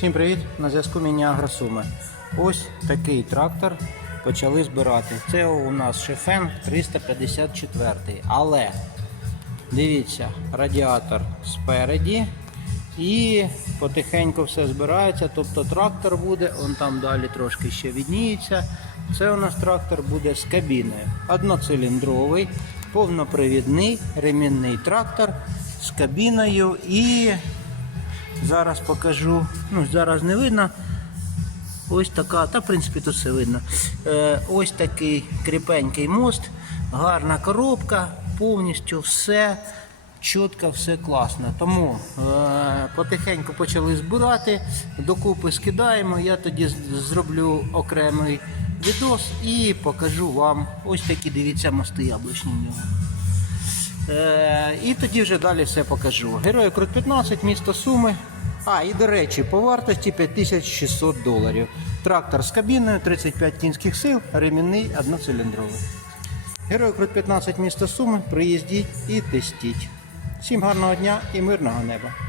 Всім привіт! На зв'язку Міні Агросуми. Ось такий трактор почали збирати. Це у нас Шефен 354. Але дивіться, радіатор спереді і потихеньку все збирається. Тобто трактор буде, он там далі трошки ще відніється. Це у нас трактор буде з кабіною. Одноциліндровий, повнопривідний ремінний трактор з кабіною і Зараз покажу. Ну, зараз не видно. Ось така, та в принципі тут все видно. Е, ось такий кріпенький мост, гарна коробка, повністю все чітко, все класно. Тому е, потихеньку почали збирати, докупи скидаємо. Я тоді зроблю окремий відос і покажу вам ось такі, дивіться, мости яблучні в нього. І тоді вже далі все покажу. Герої Крут 15, місто Суми. А, і до речі, по вартості 5600 доларів. Трактор з кабіною, 35 кінських сил, ремінний одноциліндровий. Герой Крут 15, місто Суми. Приїздіть і тестіть. Всім гарного дня і мирного неба.